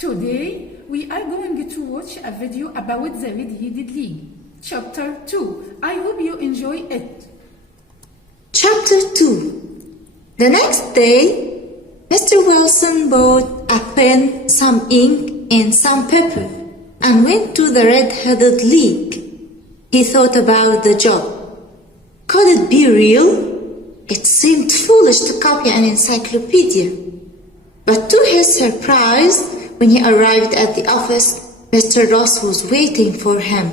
Today we are going to watch a video about the Red-Headed League. Chapter 2. I hope you enjoy it. Chapter 2. The next day, Mr. Wilson bought a pen, some ink, and some paper and went to the Red-Headed League. He thought about the job. Could it be real? It seemed foolish to copy an encyclopedia. But to his surprise, when he arrived at the office, Mr. Ross was waiting for him.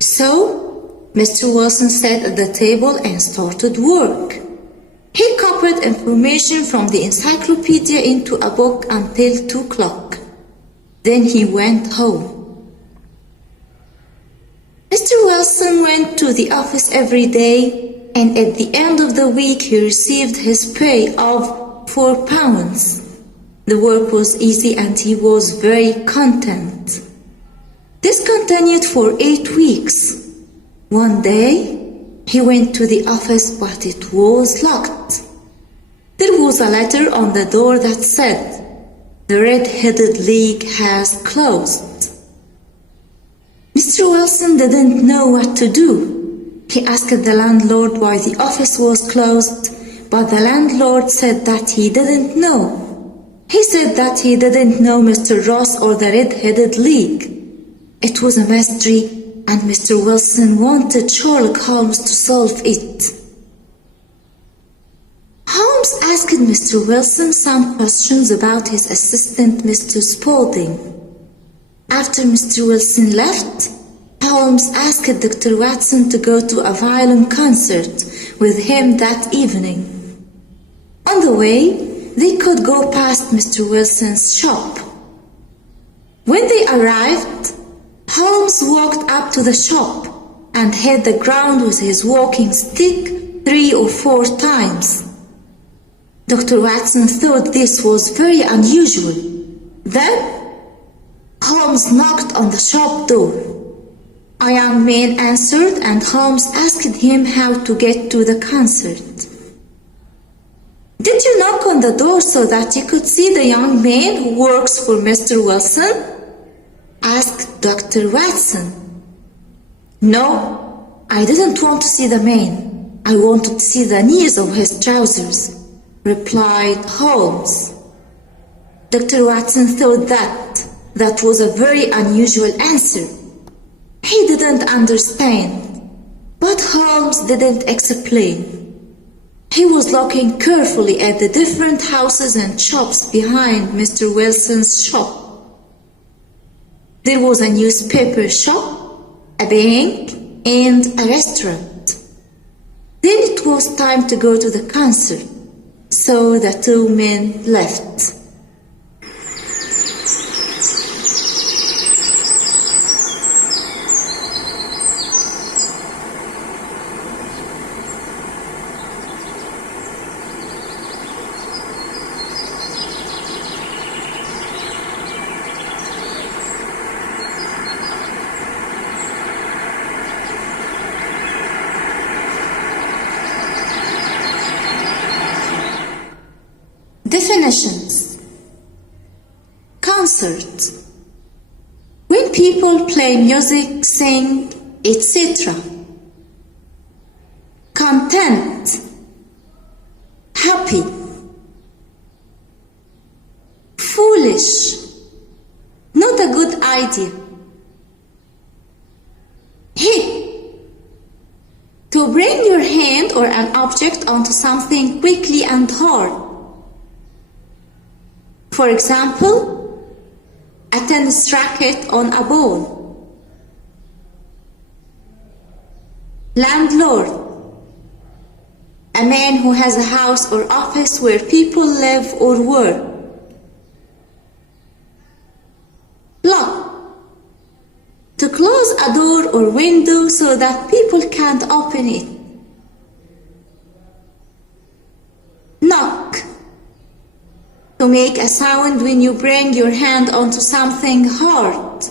So, Mr. Wilson sat at the table and started work. He copied information from the encyclopedia into a book until 2 o'clock. Then he went home. Mr. Wilson went to the office every day, and at the end of the week he received his pay of £4. The work was easy and he was very content. This continued for 8 weeks. One day, he went to the office, but it was locked. There was a letter on the door that said, "The Red-Headed League has closed." Mr. Wilson didn't know what to do. He asked the landlord why the office was closed, but the landlord said that he didn't know. He said that he didn't know Mr. Ross or the Red-Headed League. It was a mystery, and Mr. Wilson wanted Sherlock Holmes to solve it. Holmes asked Mr. Wilson some questions about his assistant, Mr. Spaulding. After Mr. Wilson left, Holmes asked Dr. Watson to go to a violin concert with him that evening. On the way, they could go past Mr. Wilson's shop. When they arrived, Holmes walked up to the shop and hit the ground with his walking stick 3 or 4 times. Dr. Watson thought this was very unusual. Then, Holmes knocked on the shop door. A young man answered, and Holmes asked him how to get to the concert. "Did you knock on the door so that you could see the young man who works for Mr. Wilson?" asked Dr. Watson. "No, I didn't want to see the man. I wanted to see the knees of his trousers," replied Holmes. Dr. Watson thought that was a very unusual answer. He didn't understand, but Holmes didn't explain. He was looking carefully at the different houses and shops behind Mr. Wilson's shop. There was a newspaper shop, a bank, and a restaurant. Then it was time to go to the concert, so the 2 men left. Definitions. Concert. When people play music, sing, etc. Content. Happy. Foolish. Not a good idea. Hit. To bring your hand or an object onto something quickly and hard. For example, a tennis racket on a ball. Landlord. A man who has a house or office where people live or work. Lock. To close a door or window so that people can't open it. Knock. To make a sound when you bring your hand onto something hard.